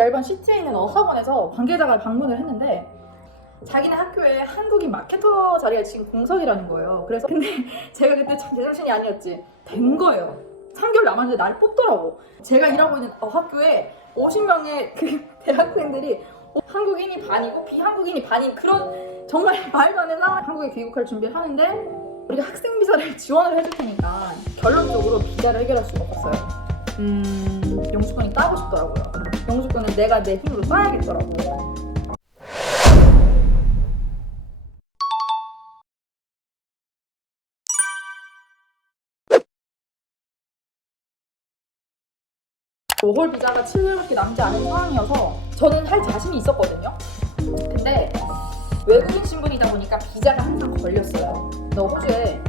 멜번 시티에 있는 어학원에서 관계자가 방문을 했는데 자기네 학교에 한국인 마케터 자리가 지금 공석이라는 거예요. 그래서 근데 제가 그때 참 제정신이 아니었지. 된 거예요. 3개월 남았는데 날 뽑더라고. 제가 일하고 있는 학교에 50명의 그 대학생들이 한국인이 반이고 비한국인이 반인 그런 정말 말도 안 되는 한국에 귀국할 준비를 하는데 우리가 학생 비자를 지원을 해줄 테니까 결론적으로 비자를 해결할 수가 없었어요. 영주권이 따고 싶더라고요. 영주권은 내가 내 힘으로 따야겠더라고요. 워홀 비자가 7개월밖에 남지 않은 상황이어서 저는 할 자신이 있었거든요. 근데 외국인 신분이다 보니까 비자가 항상 걸렸어요. 너 호주에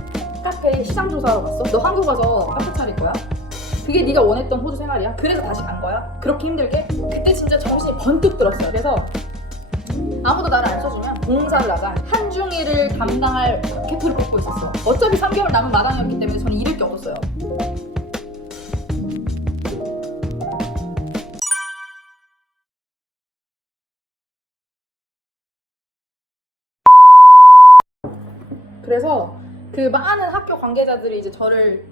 카페 시장 조사하러 갔어? 너 한국 와서 카페 차릴 거야? 그게 네가 원했던 호주 생활이야? 그래서 다시 간 거야? 그렇게 힘들게? 그때 진짜 정신이 번뜩 들었어요. 그래서 아무도 나를 안 써주면 봉사를 나가 한중일을 담당할 마케터를 뽑고 있었어. 어차피 3개월 남은 마당이었기 때문에 저는 잃을 게 없었어요. 그래서 그 많은 학교 관계자들이 이제 저를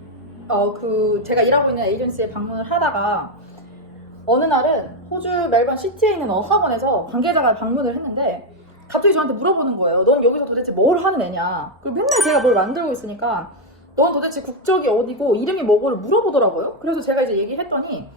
제가 일하고 있는 에이전시에 방문을 하다가 어느 날은 호주 멜번 시티에 있는 어학원에서 관계자가 방문을 했는데 갑자기 저한테 물어보는 거예요. 넌 여기서 도대체 뭘 하는 애냐? 그리고 맨날 제가 뭘 만들고 있으니까 넌 도대체 국적이 어디고 이름이 뭐고를 물어보더라고요. 그래서 제가 이제 얘기했더니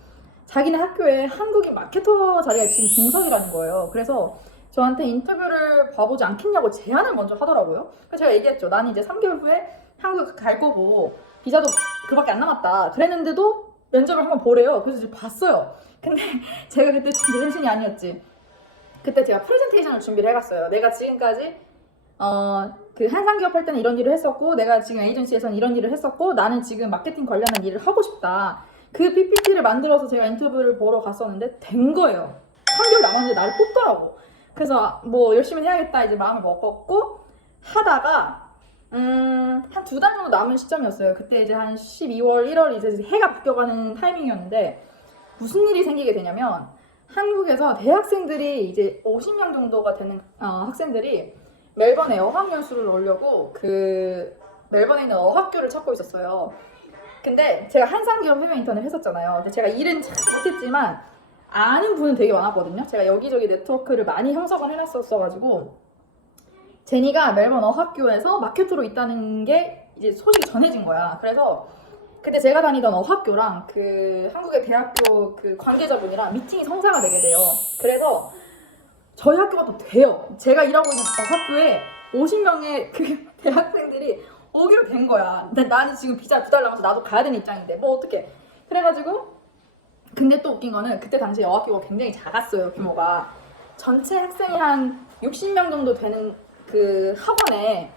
자기네 학교에 한국인 마케터 자리가 지금 공석이라는 거예요. 그래서 저한테 인터뷰를 봐보지 않겠냐고 제안을 먼저 하더라고요. 그래서 제가 얘기했죠. 난 이제 3개월 후에 한국 갈 거고 비자도 그밖에 안 남았다. 그랬는데도 면접을 한번 보래요. 그래서 이제 봤어요. 근데 제가 그때 제정신이 아니었지. 그때 제가 프레젠테이션을 준비를 해갔어요. 내가 지금까지 그 한상기업 할 때는 이런 일을 했었고 내가 지금 에이전시에서는 이런 일을 했었고 나는 지금 마케팅 관련한 일을 하고 싶다. 그 PPT를 만들어서 제가 인터뷰를 보러 갔었는데 된 거예요. 3개월 남았는데 나를 뽑더라고. 그래서 뭐 열심히 해야겠다 이제 마음을 먹었고 하다가 한 2달 정도 남은 시점이었어요. 그때 이제 한 12월, 1월 이제 해가 바뀌어가는 타이밍이었는데 무슨 일이 생기게 되냐면 한국에서 대학생들이 이제 50명 정도가 되는 학생들이 멜번에 어학연수를 오려고 그 멜번에 있는 어학교를 찾고 있었어요. 근데 제가 한상기업 해외 인턴을 했었잖아요. 근데 제가 일은 잘 못했지만 아는 분은 되게 많았거든요. 제가 여기저기 네트워크를 많이 형성을 해놨었어가지고 제니가 멜번 어학교에서 마케터로 있다는 게 이제 소식이 전해진 거야. 그래서 그때 제가 다니던 어학교랑 그 한국의 대학교 그 관계자분이랑 미팅이 성사가 되게 돼요. 그래서 저희 학교가 또 돼요. 제가 일하고 있는 어학교에 50명의 그 대학생들이 오기로 된 거야. 근데 나는 지금 비자 2달 남아서 나도 가야 되는 입장인데 뭐 어떡해. 그래가지고 근데 또 웃긴 거는 그때 당시에 어학교가 굉장히 작았어요. 규모가. 전체 학생이 한 60명 정도 되는 그 학원에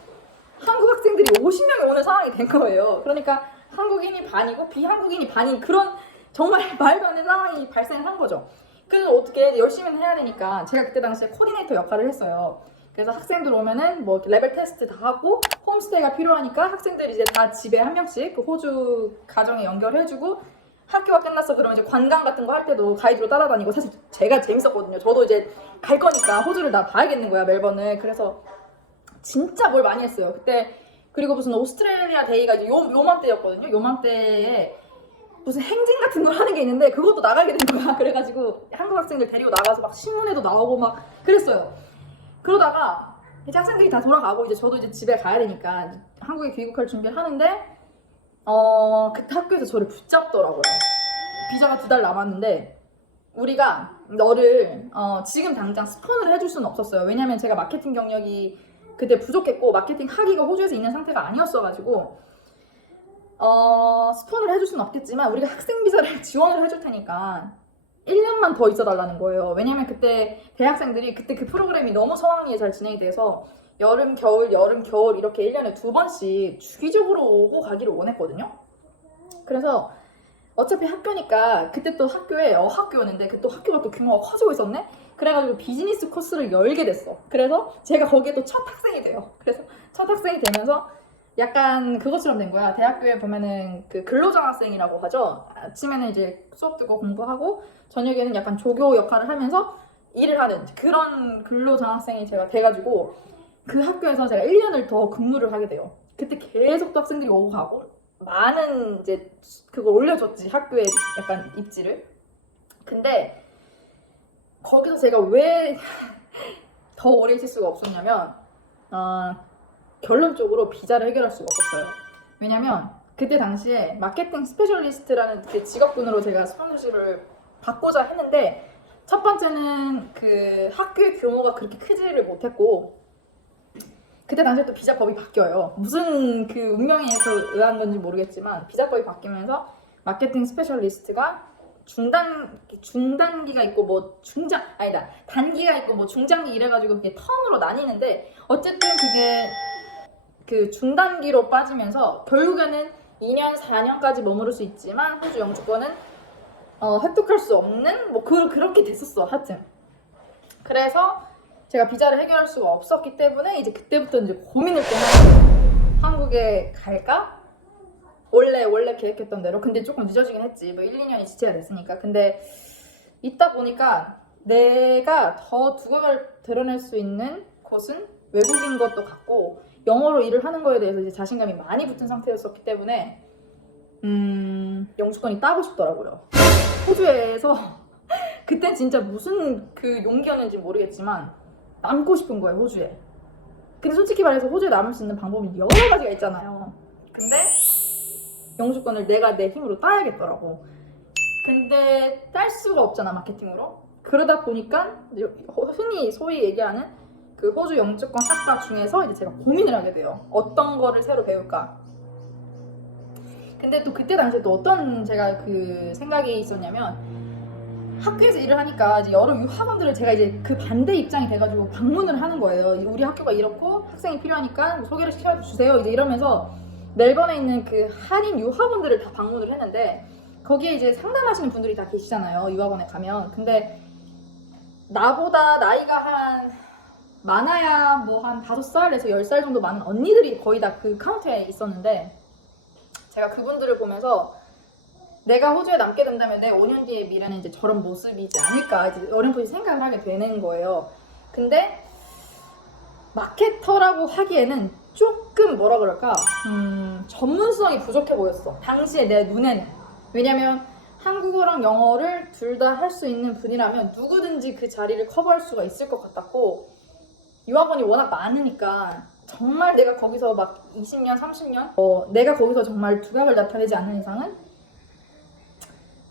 한국 학생들이 50명이 오는 상황이 된 거예요. 그러니까 한국인이 반이고 비한국인이 반인 그런 정말 말도 안 되는 상황이 발생한 거죠. 그래서 어떻게 열심히는 해야 되니까 제가 그때 당시에 코디네이터 역할을 했어요. 그래서 학생들 오면은 뭐 레벨 테스트 다 하고 홈스테이가 필요하니까 학생들이 이제 다 집에 한 명씩 그 호주 가정에 연결해주고 학교가 끝났어 그러면 이제 관광 같은 거 할 때도 가이드로 따라다니고 사실 제가 재밌었거든요. 저도 이제 갈 거니까 호주를 다 봐야겠는 거야 멜번을. 그래서 진짜 뭘 많이 했어요. 그때 그리고 무슨 오스트레일리아 데이가 이제 요맘때였거든요. 요맘때에 무슨 행진 같은 걸 하는 게 있는데 그것도 나가게 된 거야. 그래가지고 한국 학생들 데리고 나가서 막 신문에도 나오고 막 그랬어요. 그러다가 이제 학생들이 다 돌아가고 이제 저도 이제 집에 가야 되니까 한국에 귀국할 준비를 하는데 그때 학교에서 저를 붙잡더라고요. 비자가 2달 남았는데 우리가 너를 지금 당장 스폰을 해줄 수는 없었어요. 왜냐면 제가 마케팅 경력이 그때 부족했고 마케팅 하기가 호주에서 있는 상태가 아니었어가지고 스폰을 해줄 수는 없겠지만 우리가 학생 비자를 지원을 해줄 테니까 1년만 더 있어달라는 거예요. 왜냐면 그때 대학생들이 그때 그 프로그램이 너무 성황리에 잘 진행이 돼서 여름, 겨울, 여름, 겨울 이렇게 1년에 2번씩 주기적으로 오고 가기를 원했거든요. 그래서 어차피 학교니까 그때 또 학교에 어학교였는데 그 또 학교가 또 규모가 커지고 있었네? 그래가지고 비즈니스 코스를 열게 됐어. 그래서 제가 거기에 또 첫 학생이 돼요. 그래서 첫 학생이 되면서 약간 그것처럼 된 거야. 대학교에 보면은 그 근로장학생이라고 하죠. 아침에는 이제 수업 듣고 공부하고 저녁에는 약간 조교 역할을 하면서 일을 하는 그런 근로장학생이 제가 돼가지고 그 학교에서 제가 1년을 더 근무를 하게 돼요. 그때 계속 또 학생들이 오고 가고 많은 이제 그걸 올려줬지, 학교에 약간 입지를. 근데 거기서 제가 왜 더 오래 있을 수가 없었냐면 결론적으로 비자를 해결할 수가 없었어요. 왜냐면 그때 당시에 마케팅 스페셜리스트라는 그 직업군으로 제가 스폰서십을 받고자 했는데, 첫 번째는 그 학교의 규모가 그렇게 크지를 못했고, 그때 당시에 또 비자법이 바뀌어요. 무슨 그 운명에 의한 건지 모르겠지만 비자법이 바뀌면서 마케팅 스페셜리스트가 중단기가 있고 뭐 단기가 있고 뭐 중장기 이래가지고 그게 턴으로 나뉘는데, 어쨌든 그게 그 중단기로 빠지면서 결국에는 2년, 4년까지 머무를 수 있지만 호주 영주권은 획득할 수 없는 뭐 그렇게 됐었어. 하여튼 그래서 제가 비자를 해결할 수가 없었기 때문에 이제 그때부터 이제 고민을 좀 하는, 한국에 갈까? 원래 계획했던 대로. 근데 조금 늦어지긴 했지. 뭐 1, 2년이 지체가 됐으니까. 근데 있다 보니까 내가 더 두각을 드러낼 수 있는 곳은 외국인 것도 같고, 영어로 일을 하는 거에 대해서 이제 자신감이 많이 붙은 상태였었기 때문에 영주권이 따고 싶더라고요. 호주에서 그땐 진짜 무슨 그 용기였는지 모르겠지만 남고 싶은 거예요, 호주에. 근데 솔직히 말해서 호주에 남을 수 있는 방법이 여러 가지가 있잖아요. 근데 영주권을 내가 내 힘으로 따야겠더라고. 근데 딸 수가 없잖아, 마케팅으로. 그러다 보니까 흔히 소위 얘기하는 그 호주 영주권 학과 중에서 이제 제가 고민을 하게 돼요. 어떤 거를 새로 배울까? 근데 또 그때 당시에 또 어떤 제가 그 생각이 있었냐면, 학교에서 일을 하니까 이제 여러 유학원들을 제가 이제 그 반대 입장이 돼가지고 방문을 하는 거예요. 우리 학교가 이렇고 학생이 필요하니까 소개를 시켜주세요. 이제 이러면서 멜번에 있는 그 한인 유학원들을 다 방문을 했는데, 거기에 이제 상담하시는 분들이 다 계시잖아요, 유학원에 가면. 근데 나보다 나이가 많아야 뭐 한 5살에서 10살 정도 많은 언니들이 거의 다 그 카운터에 있었는데, 제가 그분들을 보면서 내가 호주에 남게 된다면 내 5년 뒤의 미래는 이제 저런 모습이지 않을까, 이제 어렴풋이 생각을 하게 되는 거예요. 근데 마케터라고 하기에는 조금 뭐라 그럴까, 전문성이 부족해 보였어, 당시에 내 눈에는. 왜냐면 한국어랑 영어를 둘 다 할 수 있는 분이라면 누구든지 그 자리를 커버할 수가 있을 것 같았고, 유학원이 워낙 많으니까 정말 내가 거기서 막 20년, 30년 내가 거기서 정말 두각을 나타내지 않는 이상은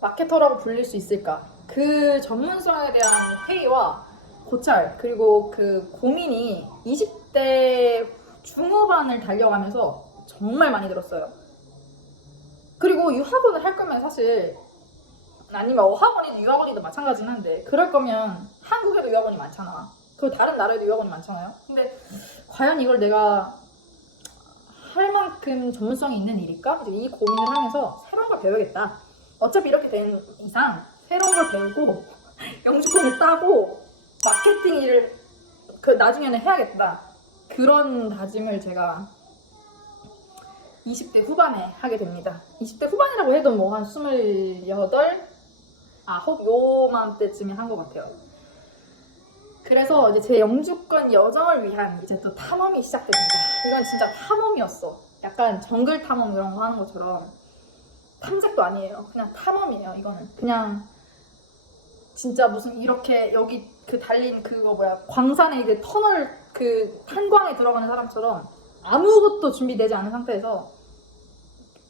마케터라고 불릴 수 있을까? 그 전문성에 대한 회의와 고찰, 그리고 그 고민이 20대 중후반을 달려가면서 정말 많이 들었어요. 그리고 유학원을 할 거면 사실, 아니면 어학원이든 유학원이든 마찬가지긴 한데, 그럴 거면 한국에도 유학원이 많잖아. 그리고 다른 나라에도 유학원이 많잖아요. 근데 과연 이걸 내가 할 만큼 전문성이 있는 일일까? 이제 이 고민을 하면서 새로운 걸 배워야겠다. 어차피 이렇게 된 이상 새로운 걸 배우고 영주권을 따고 마케팅 일을 나중에는 해야겠다. 그런 다짐을 제가 20대 후반에 하게 됩니다. 20대 후반이라고 해도 뭐 한 28, 요맘때쯤에 한 것 같아요. 그래서 이제 제 영주권 여정을 위한 이제 또 탐험이 시작됩니다. 이건 진짜 탐험이었어. 약간 정글 탐험 이런 거 하는 것처럼. 탐색도 아니에요. 그냥 탐험이에요. 이거는 그냥 진짜 무슨 이렇게 여기 그 달린 그거 광산에 이제 터널 그 탄광에 들어가는 사람처럼 아무것도 준비되지 않은 상태에서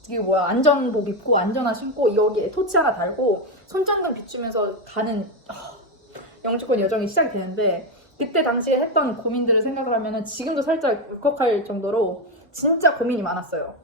이게 안전복 입고 안전화 신고 여기에 토치 하나 달고 손전등 비추면서 가는 영주권 여정이 시작이 되는데, 그때 당시에 했던 고민들을 생각을 하면은 지금도 살짝 울컥할 정도로 진짜 고민이 많았어요.